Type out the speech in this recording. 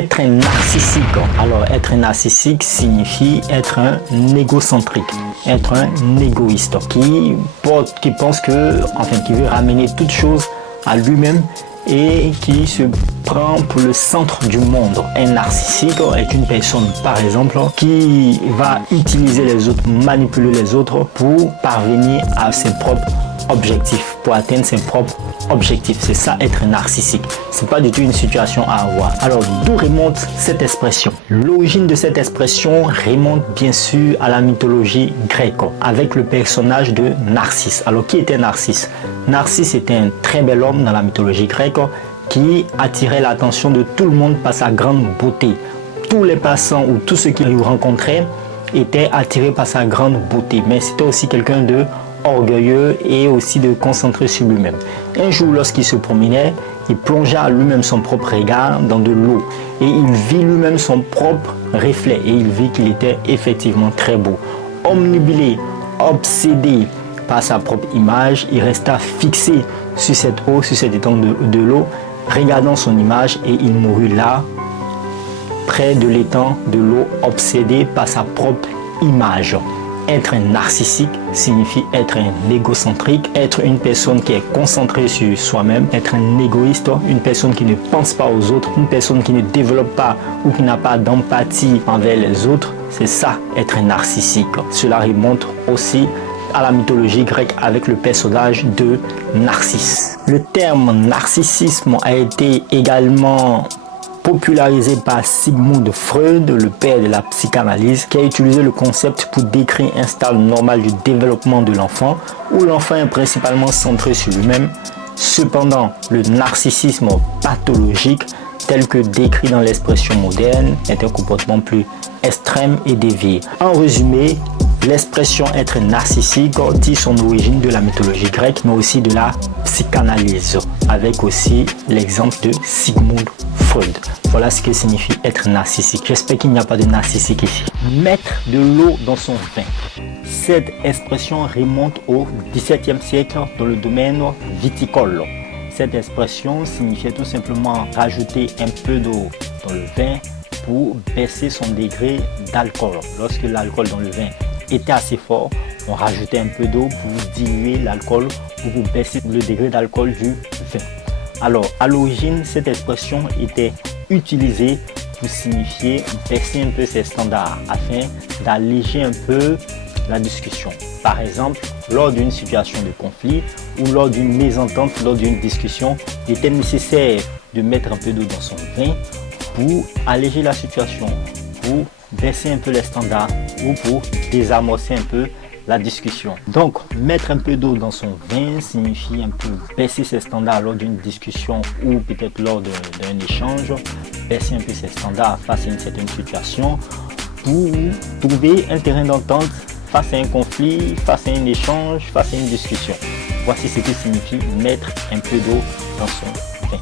Être un narcissique. Alors, être un narcissique signifie être un égocentrique, être un égoïste qui pense que, qui veut ramener toute chose à lui-même et qui se prend pour le centre du monde. Un narcissique est une personne, par exemple, qui va utiliser les autres, manipuler les autres pour parvenir à ses propres objectifs, pour atteindre ses propres objectifs. C'est ça, être narcissique. C'est pas du tout une situation à avoir. Alors, d'où remonte cette expression? L'origine de cette expression remonte bien sûr à la mythologie grecque, avec le personnage de Narcisse. Alors, qui était Narcisse? Narcisse était un très bel homme dans la mythologie grecque qui attirait l'attention de tout le monde par sa grande beauté. Tous les passants ou tous ceux qui le rencontraient étaient attirés par sa grande beauté. Mais c'était aussi quelqu'un de orgueilleux et aussi de concentré sur lui-même. Un jour, lorsqu'il se promenait, il plongea lui-même son propre regard dans de l'eau et il vit lui-même son propre reflet et il vit qu'il était effectivement très beau. Omnubilé, obsédé par sa propre image, il resta fixé sur cette eau, sur cet étang de l'eau, regardant son image et il mourut là, près de l'étang de l'eau, obsédé par sa propre image. Être un narcissique signifie être un égocentrique, être une personne qui est concentrée sur soi-même, être un égoïste, une personne qui ne pense pas aux autres, une personne qui ne développe pas ou qui n'a pas d'empathie envers les autres. C'est ça, être un narcissique. Cela remonte aussi à la mythologie grecque avec le personnage de Narcisse. Le terme narcissisme a été également popularisé par Sigmund Freud, le père de la psychanalyse, qui a utilisé le concept pour décrire un stade normal du développement de l'enfant, où l'enfant est principalement centré sur lui-même. Cependant, le narcissisme pathologique, tel que décrit dans l'expression moderne, est un comportement plus extrême et dévié. En résumé, l'expression être narcissique dit son origine de la mythologie grecque, mais aussi de la psychanalyse, avec aussi l'exemple de Sigmund Freud. Voilà ce que signifie être narcissique. J'espère qu'il n'y a pas de narcissique ici. Mettre de l'eau dans son vin. Cette expression remonte au XVIIe siècle dans le domaine viticole. Cette expression signifiait tout simplement rajouter un peu d'eau dans le vin pour baisser son degré d'alcool. Lorsque l'alcool dans le vin était assez fort, on rajoutait un peu d'eau pour diluer l'alcool ou pour baisser le degré d'alcool du vin. Alors, à l'origine, cette expression était utilisée pour signifier baisser un peu ses standards afin d'alléger un peu la discussion. Par exemple, lors d'une situation de conflit ou lors d'une mésentente, lors d'une discussion, il était nécessaire de mettre un peu d'eau dans son vin pour alléger la situation, pour baisser un peu les standards ou pour désamorcer un peu la discussion. Donc, mettre un peu d'eau dans son vin signifie un peu baisser ses standards lors d'une discussion ou peut-être lors d'un échange, baisser un peu ses standards face à une certaine situation pour trouver un terrain d'entente face à un conflit, face à un échange, face à une discussion. Voici ce que signifie mettre un peu d'eau dans son vin.